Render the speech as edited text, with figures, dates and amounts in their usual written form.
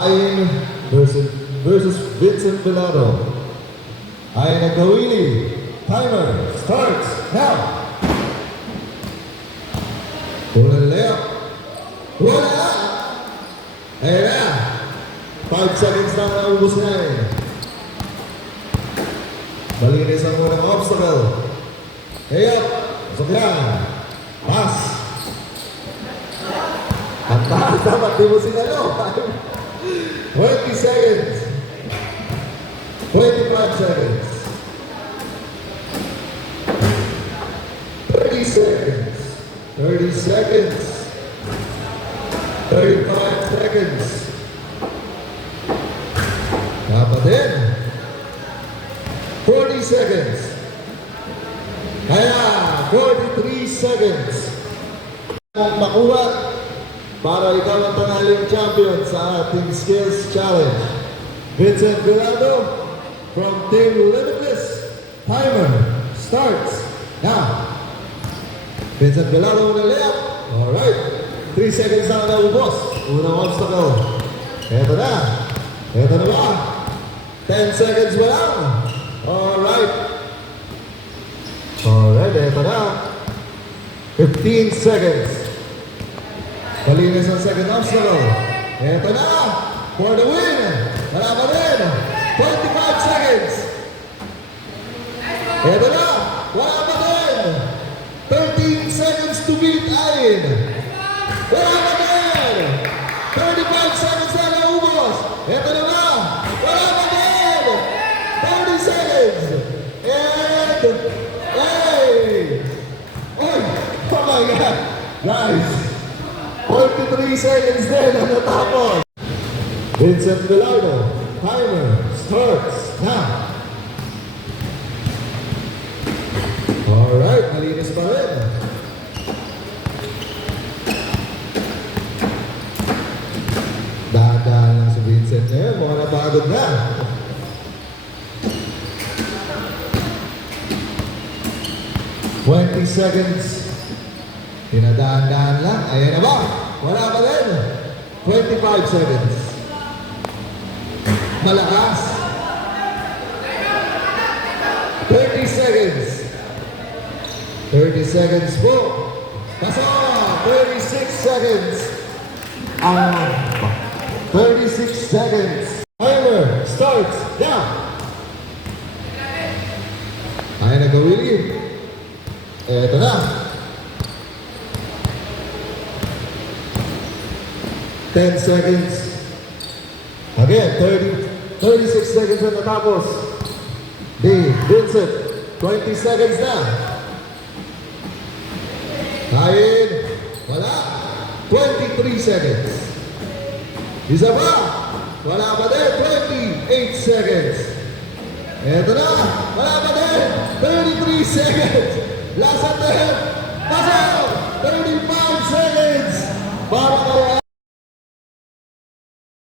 Ayn versus Vincent Velado. Ayn Agawili. Timer starts now. Unang layup. Wala! Ayan na. 5 seconds na naubos na yun. Malinis ang unang obstacle. Layup. Pasok lang. Pass. Ang taas dapat di mo sinalo. 20 seconds. 25 seconds. 30 seconds. 30 seconds. 35 seconds. Dapat din. 40 seconds. Kaya, 43 seconds. Makuha para ikaw ang tanghaling champion sa ating Skills Challenge. Vincent Velado from Team Limitless. Timer starts now. Vincent Velado na layup. Alright. 3 seconds na naubos. Unang obstacle. Eto na. Eto na ba? 10 seconds ba lang? Alright. Alright, eto na. 15 seconds. Kalinis ang second obstacle. Eto na. For the win. Wala pa rin. 25 seconds. Eto na. Wala pa rin. 13 seconds to beat Ayn. Wala pa rin. 35 seconds na naubos. Eto na ba? Wala pa rin. 30 seconds. And, hey! Oy! Oh my God! Guys! 43 seconds din ang natapos. Vincent Velado. Timer starts now. Alright, malinis pa rin. Dahan-dahan lang si Vincent ngayon. Mukhang napagod na. "20 seconds. Pinadahan-dahan lang. Ayan na ba? Wala pa rin. 25 seconds. Malakas. 30 seconds. 30 seconds po. Pasok! 36 seconds. 36 seconds. Timer starts now. Ayan na gawin. Eto na. 10 seconds. Again, 36 seconds na natapos. Vincent, 20 seconds na. Ayn, wala. 23 seconds. Isa pa. Wala pa din. 28 seconds. Eto na. Wala pa din. 33 seconds. Last attempt. Pasok. 35 seconds.